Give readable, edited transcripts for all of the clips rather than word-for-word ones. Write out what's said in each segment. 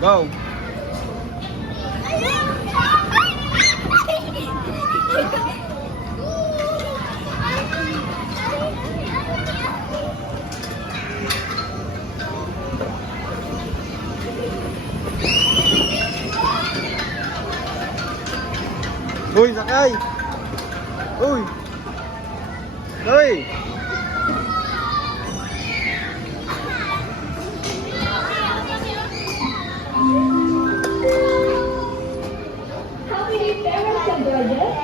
Go. Uy, sakay! Uy! Uy! Happy parents and gorgeous.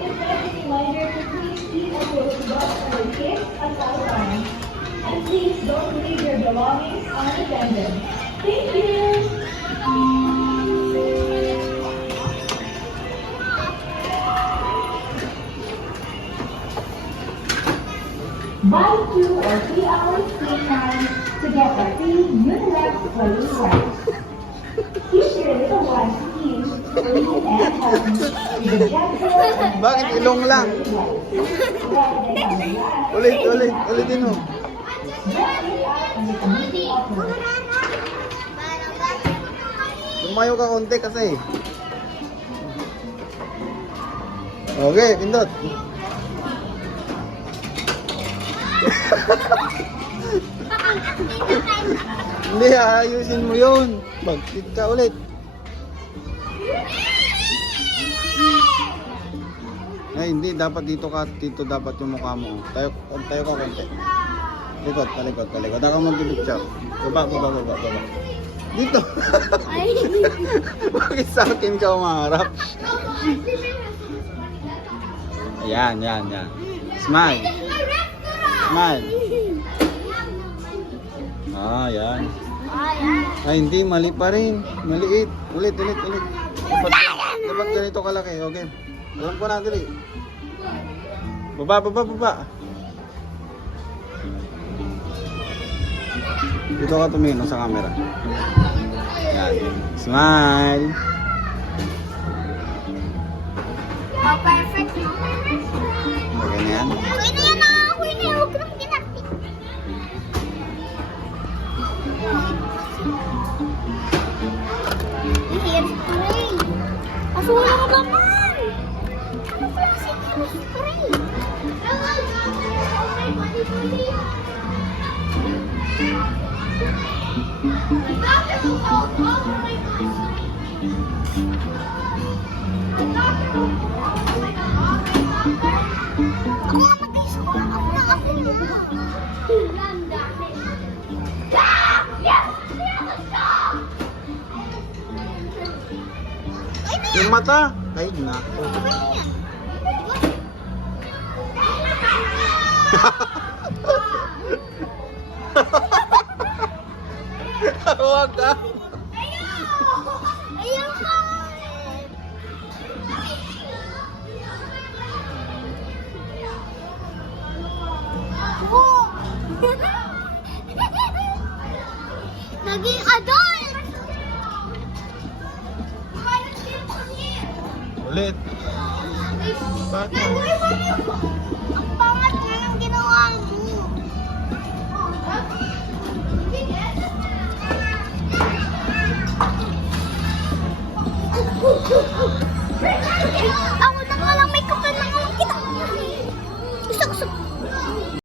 It's just a reminder to please keep a close watch on the kids at all times. And please don't leave your belongings unattended. Thank you. Buy 2 or 3 hours free time to get a free Unilex Play Rice. Teach your little ones to use free and healthy with a gentle and Bakit ilong lang? Ulitin mo. Lumayo ka konti kasi. Okay, pindot. Hindi, ayusin mo yun. Bagtit ka ulit. Ay, hindi. Dapat dito ka. Dito dapat yung mukha mo. Tayo ka konti. Likod. Daka mag-picture. Baba. Dito. Bakit sa akin ka umaharap? Ayan. Smile. Yan. Ay, hindi. Mali pa rin. Maliit. Ulit. Dapat ganito kalaki. Okay. Alam ko na, dali. Baba. Dito ka tumingin sa camera. Yan. Smile. Oh, perfect. Okay na yan. Okay na yan ah. Okay na yan. Huwag lang ginapit. Hairspray. Kaso wala ka naman. Ano klaseng hairspray? Ako nga mag-isa ko. Ako na ako. Yung mata. Ay, nako. Huwag ka. Ayaw ka. Oh. Naging adult. Ulit. Bakit? Ang